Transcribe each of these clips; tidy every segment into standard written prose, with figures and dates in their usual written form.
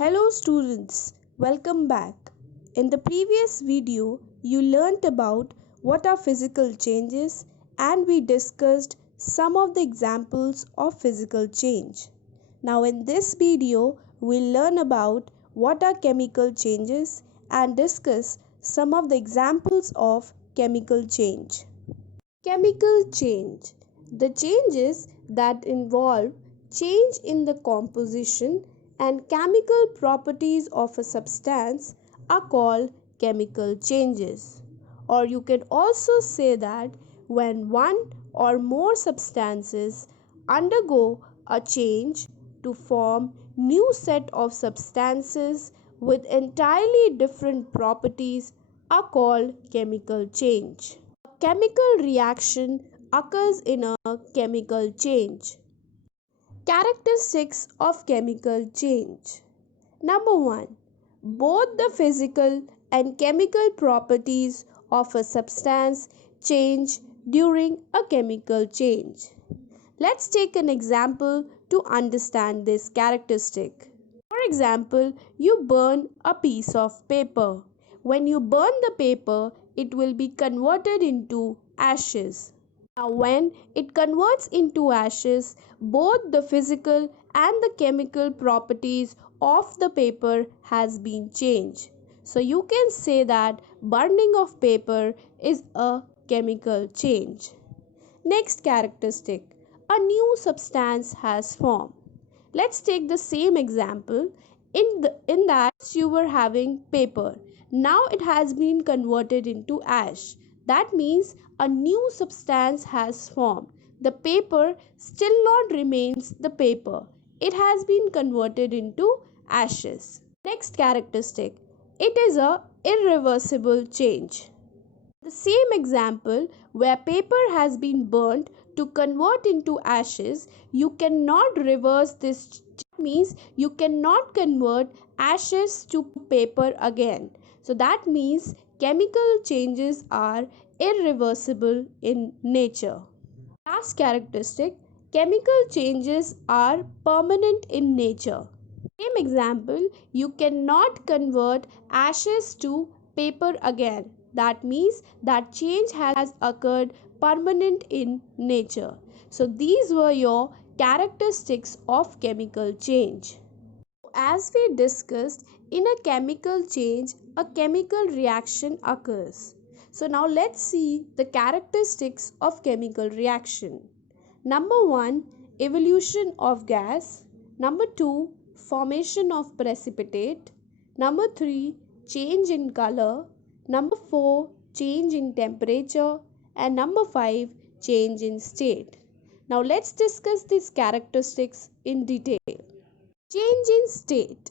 Hello students, welcome back. In the previous video, you learnt about what are physical changes and we discussed some of the examples of physical change. Now in this video, we'll learn about what are chemical changes and discuss some of the examples of chemical change. Chemical change. The changes that involve change in the composition and chemical properties of a substance are called chemical changes. Or you can also say that when one or more substances undergo a change to form new set of substances with entirely different properties are called chemical change. Chemical reaction occurs in a chemical change. Characteristics of chemical change. Number 1. Both the physical and chemical properties of a substance change during a chemical change. Let's take an example to understand this characteristic. For example, you burn a piece of paper. When you burn the paper, it will be converted into ashes. Now, when it converts into ashes, both the physical and the chemical properties of the paper has been changed. So you can say that burning of paper is a chemical change. Next characteristic, a new substance has formed. Let's take the same example. In that you were having paper. Now it has been converted into ash. That means a new substance has formed. The paper still not remains the paper. It has been converted into ashes. Next characteristic, it is a irreversible change. The same example where paper has been burnt to convert into ashes, you cannot reverse this. Means you cannot convert ashes to paper again. So that means chemical changes are irreversible in nature. Last characteristic, chemical changes are permanent in nature. Same example, you cannot convert ashes to paper again. That means that change has occurred permanent in nature. So these were your characteristics of chemical change. As we discussed, in a chemical change, a chemical reaction occurs. So now let's see the characteristics of chemical reaction. Number 1, evolution of gas. Number 2, formation of precipitate. Number 3, change in color. Number 4, change in temperature. And number 5, change in state. Now let's discuss these characteristics in detail. Change in state.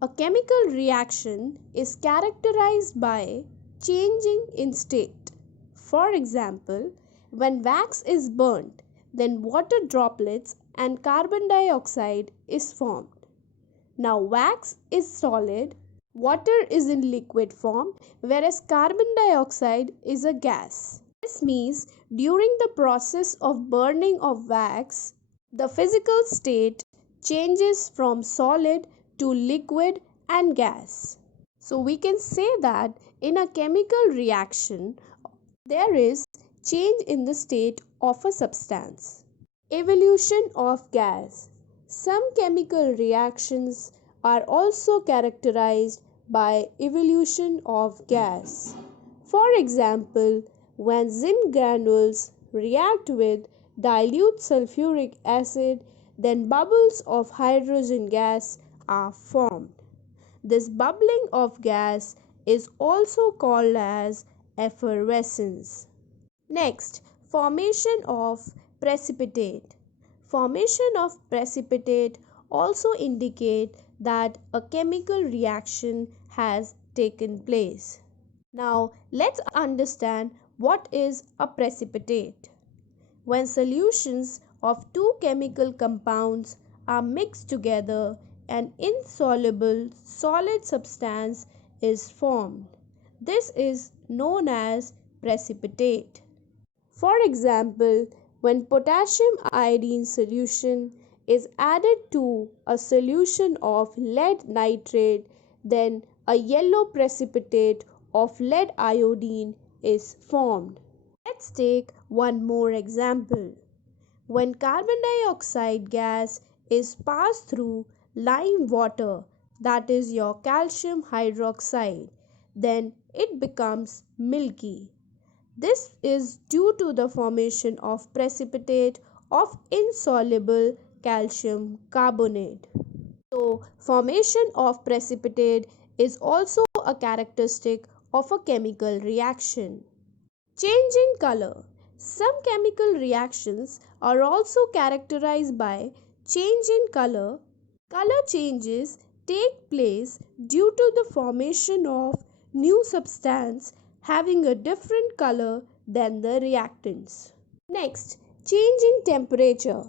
A chemical reaction is characterized by changing in state. For example, when wax is burnt, then water droplets and carbon dioxide is formed. Now wax is solid, water is in liquid form, whereas carbon dioxide is a gas. This means during the process of burning of wax, the physical state changes from solid to liquid and gas. So we can say that in a chemical reaction, there is change in the state of a substance. Evolution of gas. Some chemical reactions are also characterized by evolution of gas. For example, when zinc granules react with dilute sulfuric acid, then bubbles of hydrogen gas are formed. This bubbling of gas is also called as effervescence. Next, formation of precipitate. Formation of precipitate also indicate that a chemical reaction has taken place. Now, let's understand what is a precipitate. When solutions of two chemical compounds are mixed together, an insoluble solid substance is formed. This is known as precipitate. For example, when potassium iodine solution is added to a solution of lead nitrate, then a yellow precipitate of lead iodine is formed. Let's take one more example. When carbon dioxide gas is passed through lime water, that is your calcium hydroxide, then it becomes milky. This is due to the formation of precipitate of insoluble calcium carbonate. So, formation of precipitate is also a characteristic of a chemical reaction. Change in color. Some chemical reactions are also characterized by change in color. Color changes take place due to the formation of new substance having a different color than the reactants. Next, change in temperature.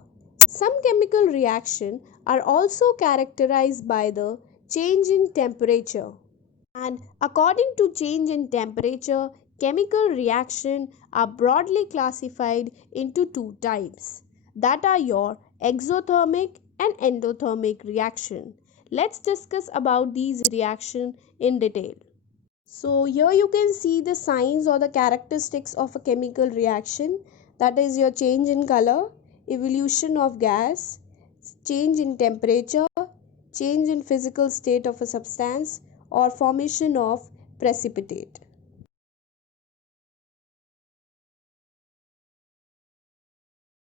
Some chemical reactions are also characterized by the change in temperature. And according to change in temperature, chemical reactions are broadly classified into two types, that are your exothermic and endothermic reaction. Let's discuss about these reactions in detail. So here you can see the signs or the characteristics of a chemical reaction, that is your change in color, evolution of gas, change in temperature, change in physical state of a substance, or formation of precipitate.